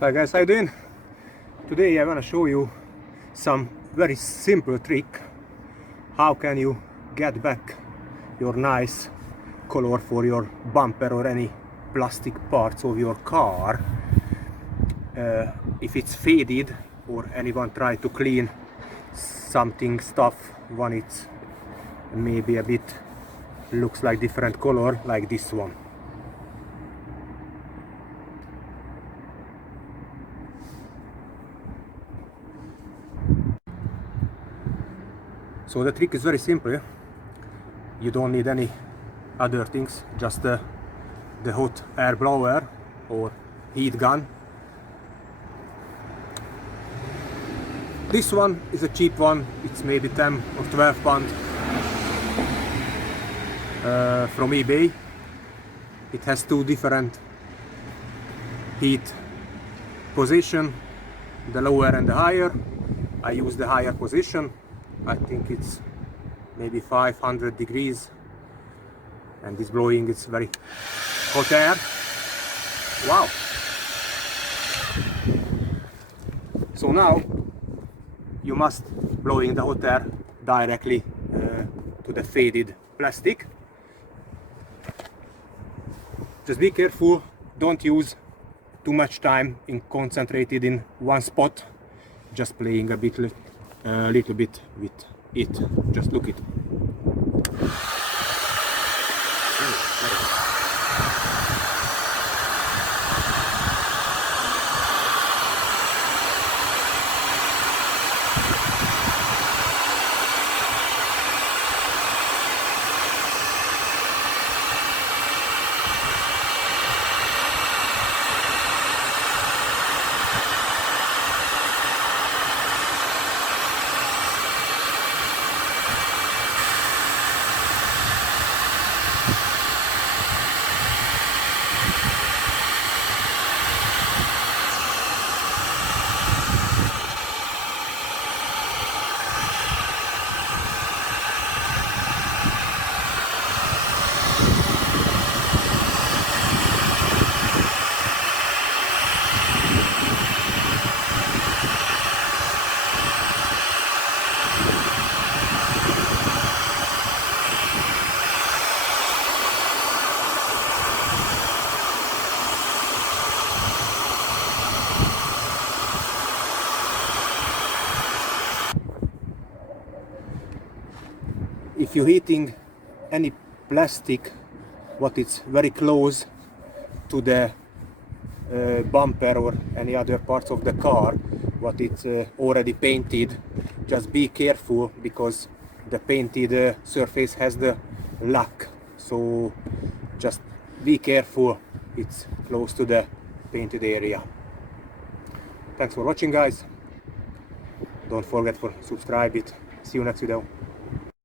Hi guys, how you doing? Today I want to show you some very simple trick. How can you get back your nice color for your bumper or any plastic parts of your car if it's faded, or anyone try to clean stuff when it's maybe a bit looks like different color, like this one. So the trick is very simple. You don't need any other things, just the hot air blower or heat gun. This one is a cheap one, it's maybe 10 or 12 pounds from eBay. It has two different heat position, the lower and the higher. I use the higher position. I think it's maybe 500 degrees, and this blowing is very hot air. Wow! So now you must blowing the hot air directly to the faded plastic. Just be careful, don't use too much time in concentrated in one spot, just playing a little bit with it. Just look it. If you're heating any plastic what is very close to the bumper or any other parts of the car what it's already painted, just be careful, because the painted surface has the lack, so just be careful, it's close to the painted area. Thanks for watching guys, don't forget to subscribe it. See you next video.